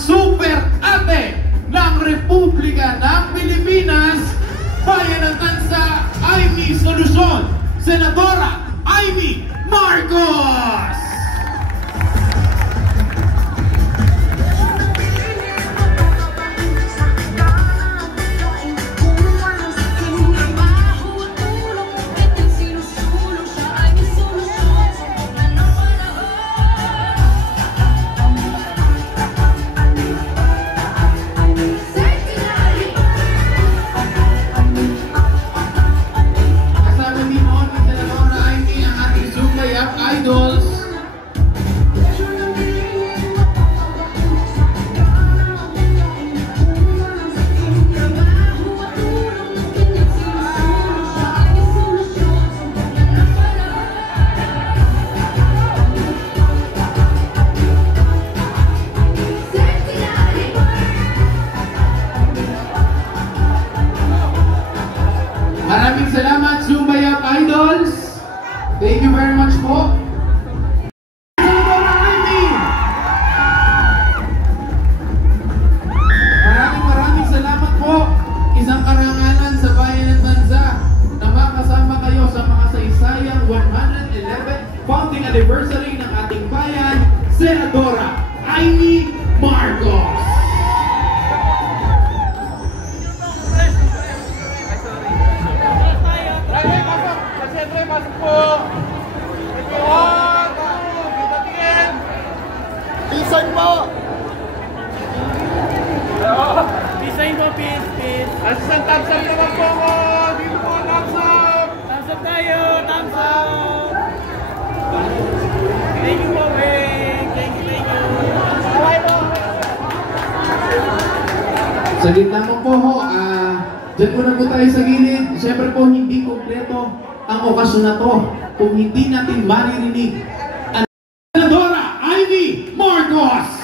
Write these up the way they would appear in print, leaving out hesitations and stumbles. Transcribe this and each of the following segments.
super ate ng Republika ng Pilipinas, Bayan ng Tansa, Amy Solucion, Senadora Amy Marcos! Maraming salamat, Zumbayap Idols. Thank you very much po. Maraming salamat po. Isang karangalan sa Bayan ng Tansa na makasama kayo sa mga saysayang 111th founding anniversary ng ating bayan, Senadora Amy Marcos. Design po! Design po, peace. Assistant thumbs up naman po ko! Dito po, thumbs up! Thumbs up tayo, thumbs up! Thank you po, Weng! Thank you. Bye po! Sa gitna mo po ho, dyan muna po tayo sa gilid. Siyempre po, hindi kompleto ang okasyon na to kung hindi natin maririnig ang Senadora Amy Marcos!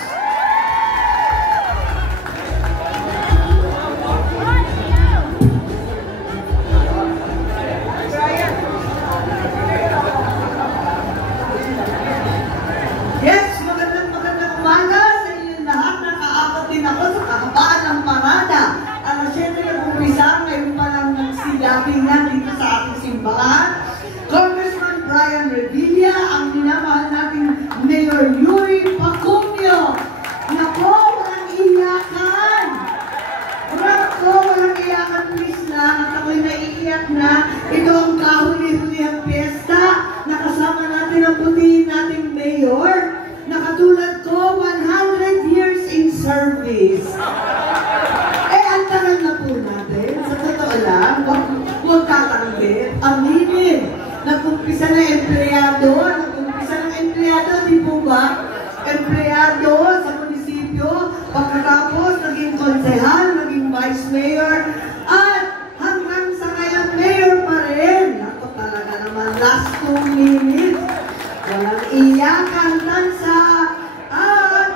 Yes, magandang umaga sa inyong lahat. Nakaapat din ako sa kahabaan ng parada. Siyempre, nag-umpisa ngayon pa lang nagsilapin na dito sa ating simbahan. Congressman Brian Revilla, ang minamahal nating Mayor Yuri Pacumio. Nako, walang iyakan! Nako, walang iyakan, please lang. At ako'y naiiyak na. Ito ang kahuli-hulihang piyesta. Nakasama natin ang putihin nating Mayor. Nakatulad ko, 100 years in service. Ang tagal na po natin. Sa totoo lang, huwag katanggit. Aminin. Nag-umpisa na empleyado. Di po ba? Empleyado sa munisipyo. Pagkatapos, naging konsehal, naging vice mayor. At hanggang sa ngayon, mayor pa rin. Ako talaga naman, last 2 minutes. Walang iyakan tansa. At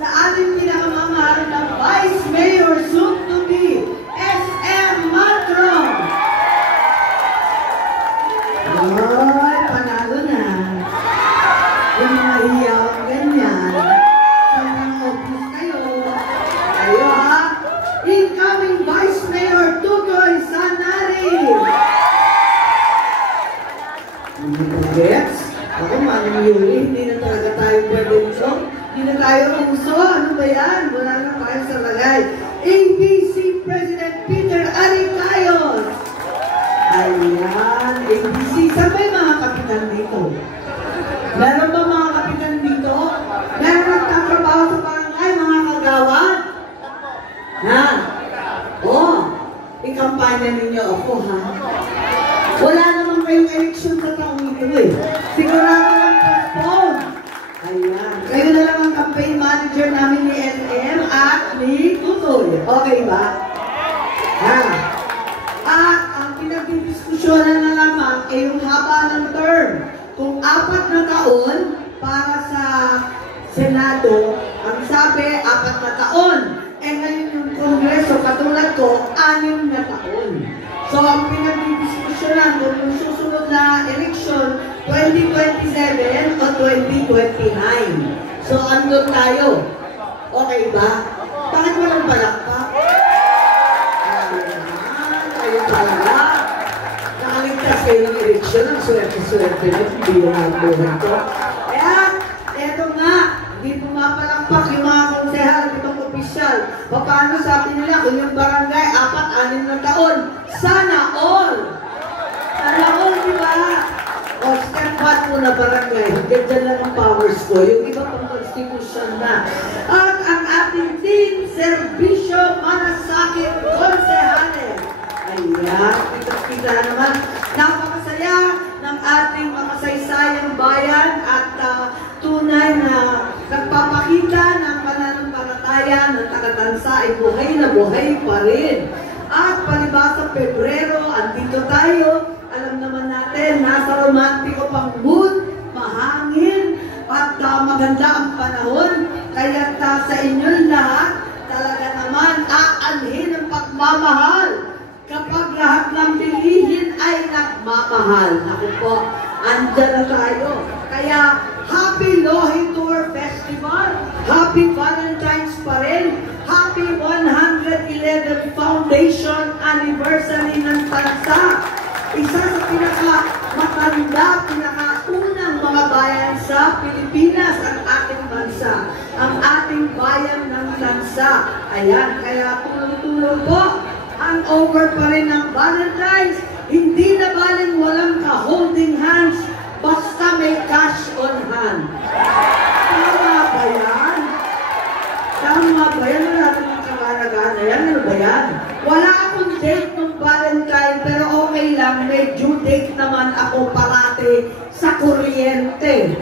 sa ating pinakamamahal na vice mayor, soon to be, SM Matron. Ay, panalo na. Yung mga iyawang ganyan. Sanang obvious kayo. Kayo ha. Incoming Vice Mayor Tutoy Sanari. Hindi po gets? Ako, Manong Yuri, hindi na talaga tayo pwede ito. Hindi na tayo uso. Ano ba yan? Wala na tayo sa lagay. ABC President Peter Aricayos. Ayan, ABC. Saan ba yung mga kapitan dito? Meron ba mga kapitan dito? Meron nagtatrabaho sa barangay, mga kagawad? Ha? Oh, ikampanya ninyo ako, ha? Wala naman kayong eleksyon sa taong ito, eh. Sigurado lang postpone. Ayan. Kayo na lang ang campaign manager namin ni SM at ni Tutoy. Okay ba? Ha? At ang pinagdidiskusyonan na lamang ay yung haba ng term. Kung 4 na taon para sa Senado, ang sabi 4 na taon. Eh ngayon yung Kongreso, katulad ko, 6 na taon. So ang pinagdidiskusyonan kung yung susunod na eleksyon, 2027 o 2029. So andun tayo. Okay ba? Bakit walang palakpak? Kayo talaga. Nakaligtas kayo ng eleksyon, ang swerte-swerte na, hindi yung buhay ko. Kaya, eto nga, hindi pumapalakpak yung mga konsehal, itong opisyal. Paano sabi nila, kung yung barangay, 4-6 na taon, sana all! Sana all, di ba? O, step 1 muna barangay, hanggang dyan lang ang powers ko, yung iba pang constitution na. At ang ating team, Servisyo Manasakit Konsehales. Ayan, kita naman. Napakasaya ng ating makasaysayang bayan at tunay na nagpapakita ng pananampalataya ng taga-Tansa ay buhay na buhay pa rin. At palibasa Pebrero, andito tayo. Alam naman natin, nasa romantiko pang mood, mahangin, at maganda ang panahon. Kaya sa inyong lahat, talaga naman aanhin ang pagmamahal. Kapag lahat ng bilihin ay nagmamahal. Ako po, andyan na tayo. Kaya, Happy Lohi Tour Festival, Happy Valentine's pa rin, Happy 111 Foundation Anniversary ng Tansa. Isa sa pinaka-matanda, pinaka-unang mga bayan sa Pilipinas, ang ating bansa, ang ating bayan ng Tansa. Ayan, kaya tulong-tulong po. Ang over pa rin ng Valentine's, hindi na baling walang ka-holding hands, basta may cash on hand. Tama ba yan? Tama ba yan? Wala natin ang kamaragana yan. Ano ba yan? Wala akong date ng Valentine, pero okay lang, may due date naman ako parati sa kuryente.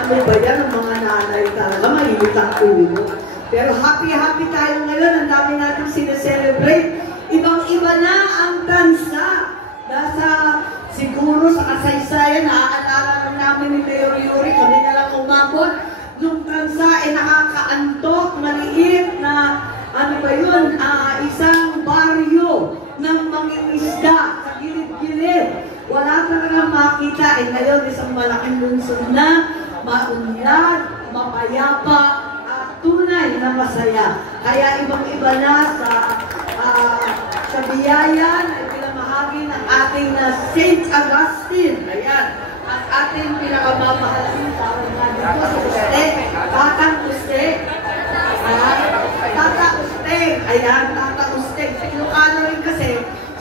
Ano ba yan? Ang mga nanay talaga, mainit ang ulo. Pero happy-happy tayo ngayon. Ang dami natin sineselebrate. Ibang-iba na ang Tansa. Nasa siguro sa kasaysayan, naaalala na namin ni Mayor Yuri, kami na lang umabot. Nung Tansa ay nakakaantok, maliit na, ano ba yun, isang baryo ng mangingisda sa gilid-gilid. Wala talaga makita. Ngayon, isang malaking lungsod na, maunlad, mapayapa, tunay na masaya. Kaya ibang-iba na sa biyayan ay pinamahagi ng ating St. Augustine. Ayan. Ang ating pinakamamahaling tawag nga dito sa Uste. Tatang Uste. Tata Uste. Ayan, Tata Uste. Sa Ilocano rin kasi,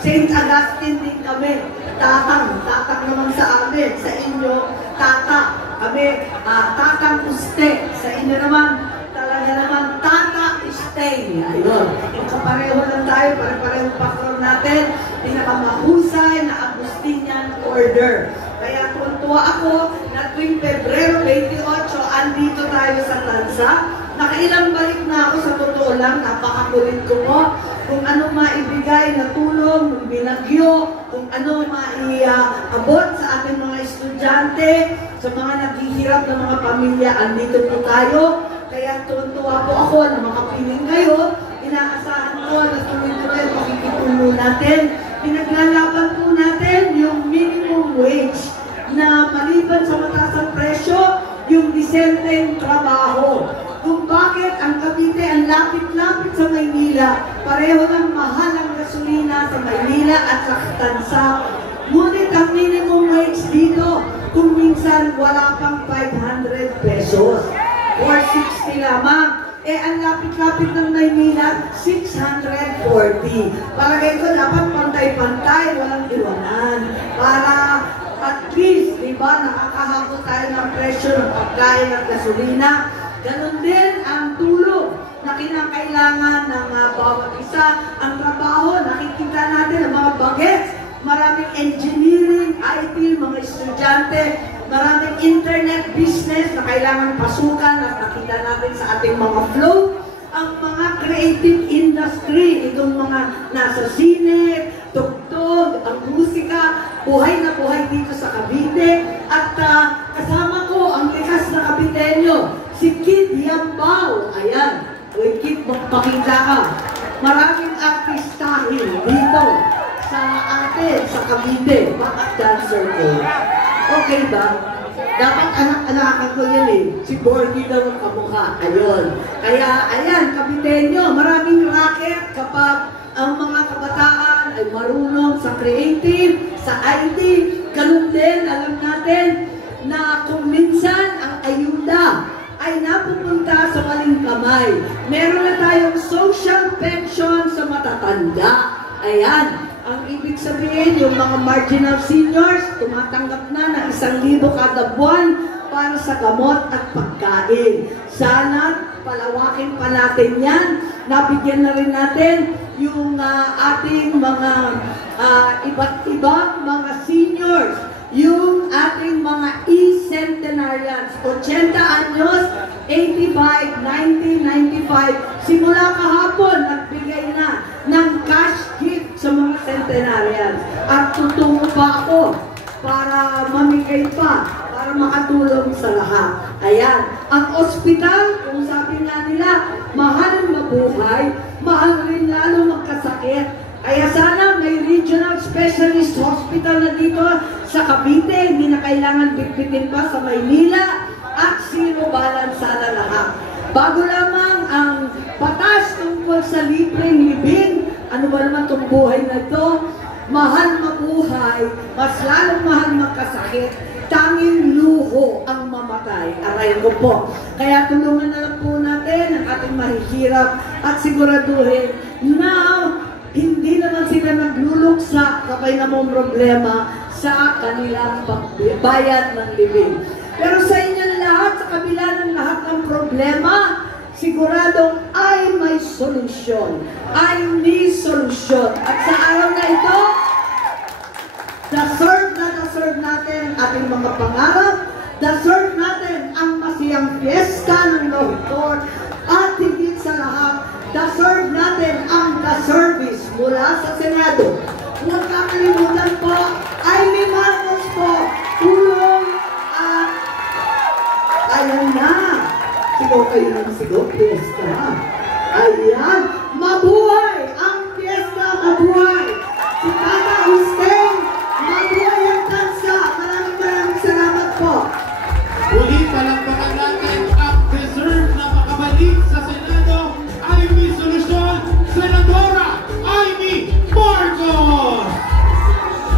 St. Augustine din kami. Tatang naman sa amin. Sa inyo, Tata. Kami, Tatang Uste. Sa inyo naman, talaga naman, Tata Stay. Ayun. Kapareho lang tayo, pare-pareho patron natin. Pinakamahusay na Agustinian Order. Kaya tuwa ako na tuwing Pebrero 28, andito tayo sa Tansa. Nakailang balik na ako sa totoo lang, napakakulit ko po. Kung ano maibigay na tulong, binagyo, kung ano maiabot sa ating mga estudyante, sa mga naghihirap na mga pamilya, andito po tayo. Kaya tuwa po ako na makapiling kayo. Inaasahan ko na tuloy-tuloy pakikitulong natin. Pinaglalaban po natin yung minimum wage na maliban sa mataas ang presyo, yung disenteng trabaho. Kung bakit ang Cavite ang lapit-lapit sa Maynila, pareho lang mahal ang gasolina sa Maynila at sa Tansa. Ngunit ang minimum wage dito, kung minsan wala pang 500 pesos. 460 lamang. Ang lapit-lapit ng Maynila, 640. Palagay ko dapat pantay-pantay, walang iwanan. Para at least, di ba, nakakahabot tayo ng presyo ng pagkain at gasolina. Ganon din ang tulong na kinakailangan ng bawat isa. Ang trabaho, nakikita natin ang mga bagets, maraming engineering, IT, mga estudyante, maraming internet business na kailangan pasukan at nakita natin sa ating mga flow. Ang mga creative industry, itong mga nasa sine, tugtog, ang musika, buhay na buhay dito sa Cavite. At kasama ko ang likas na Caviteño, si Kid Yambao. Ayan, wait Kid, magpakita ka. Maraming artistahin dito sa atin, sa Cavite, backup dancer ko. Okay ba? Dapat anak-anakan ko yan eh. Si Borgie daw ang kamukha. Ayun. Kaya, ayan, kapitenyo, maraming racket kapag ang mga kabataan ay marunong sa creative, sa IT, ganun din, alam natin na kung minsan ang ayuda ay napupunta sa maling kamay. Meron na tayong social pension sa matatanda. Ayan. Ang ibig sabihin, yung mga marginal seniors, tumatanggap na ng 1,000 kada buwan para sa gamot at pagkain. Sana palawakin pa natin yan. Nabigyan na rin natin yung ating mga iba't ibang mga seniors. Yung ating mga e-centenarians, 80 anyos, 85, 90, 95, simula kahapon, nagbigay na ng cash gift sa mga centenarians. At tutungo pa ako para mamigay pa, para makatulong sa lahat. Ayan, ang ospital, kung sabi nga nila, mahal mabuhay, mahal rin lalo magkasakit. Kaya sana may regional specialist hospital na dito sa Cavite, hindi na kailangan bitbitin pa sa Maynila at zero balance sana lahat. Bago lamang ang batas tungkol sa libreng libing, ano ba naman itong buhay na ito? Mahal mabuhay, mas lalong mahal magkasakit, tanging luho ang mamatay. Aray ko po. Kaya tulungan na lang po natin ang ating mahihirap at siguraduhin na hindi naman sila nagluluksa kapay na mong problema sa kanilang pagbayad ng libing. Pero sa inyo lahat, sa kabila ng lahat ng problema, siguradong ay may solusyon. Ay may solusyon. At sa araw na ito, deserve natin ating mga pangarap, deserve natin ang masiyang fiesta ng Lohitor, at higit sa lahat, deserve natin ang service mula sa Senado. Huwag kakalimutan po, Amy Marcos po, tulong at ayan na. Sigaw kayo ng sigaw, fiesta. Ayan, mabuhay ang fiesta, mabuhay. Si Tata Hussein, mabuhay ang kansa. Maraming salamat po. Uli, palakpakan natin ang deserve na makabalik sa Senado. Amy Solusyon, Senadora Amy Marcos!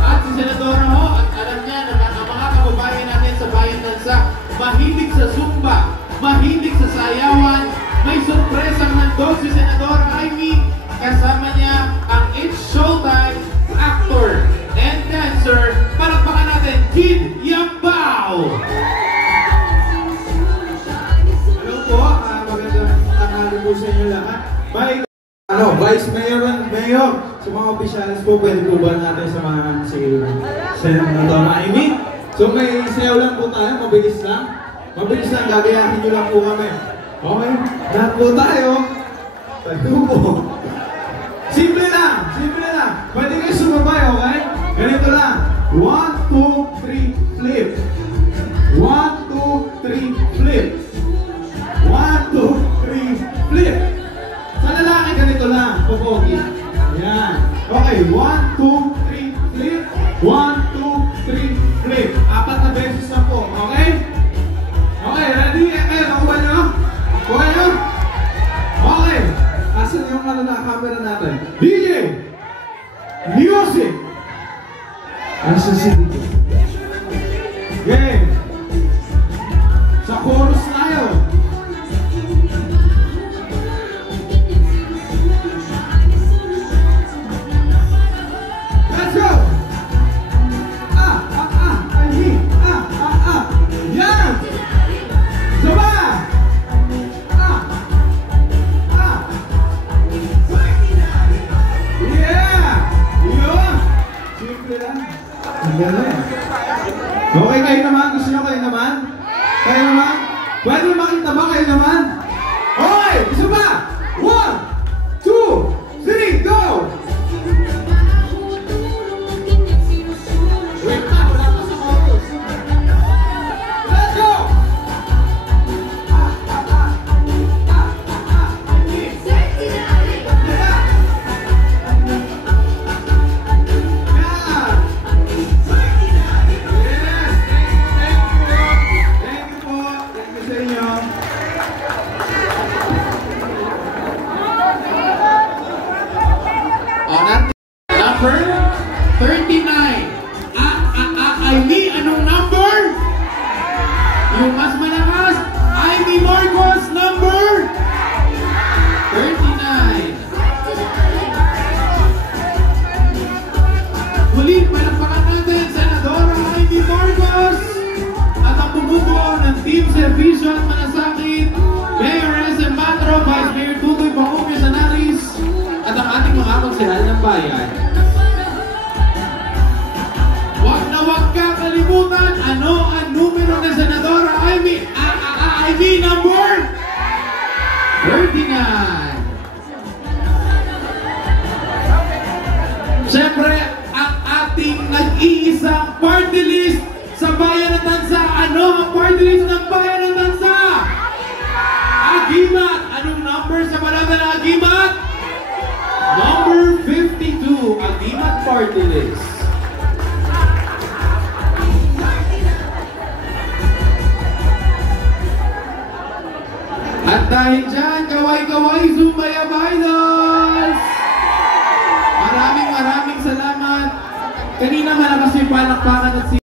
At si Senadora ho, at alam niya na ang mga kababayan natin sa bayan ng Sa, mahilig sa Zumba, mahilig sa sayawan, may sorpresang handog si Senadora Amy, kasama niya ang It's Showtime actor and dancer. Palakpakan natin, Kid Yambao! Hello po, magandang tanghali po sa inyo lahat. Vice Mayor and Mayor, sa mga opisyalis po, pwede po ba natin samahan si Senadora Amy? So may sayaw lang po tayo, mabilis lang. Mabilis lang, gagayahin nyo lang po kami. Okay? Lahat po tayo. Tayo po. Simple lang, simple lang. Pwede kayo sumabay, okay? Ganito lang. 1, 2, 3, flip. 1, 2, 3, flip. 1, 2, 3, flip. Sa lalaki, ganito lang. Popogi. Ayan. Okay, 1, 2, 3, flip. 1, 2, 3, flip. 4 na beses na po. Okay? Okay, ready? Nakuha nyo? Kuha nyo? Okay. Asan yung camera natin? DJ! Music! Asan si DJ? Game! Sa chorus tayo! Let's go! Yan! Saba! Yeah! Yun! Simple lang. Ang galing. Okay, kayo naman? Gusto nyo kayo naman? Kayo naman? Pwede makita ba kayo naman? Okay! Isa pa! 1, 2, 3, go! Wait pa! Wala pa sa chorus. Let's go! Ferdinand. Siyempre, ang ating nag-iisang party list sa Bayan ng Tansa. Ano ang party list ng Bayan ng Tansa? Agimat! Anong number sa barangay ng Agimat? Number 52, Agimat party list. At dahil dyan, kaway-kaway, Zumaya Idols! Maraming salamat. Kanina malakas yung palakpakan at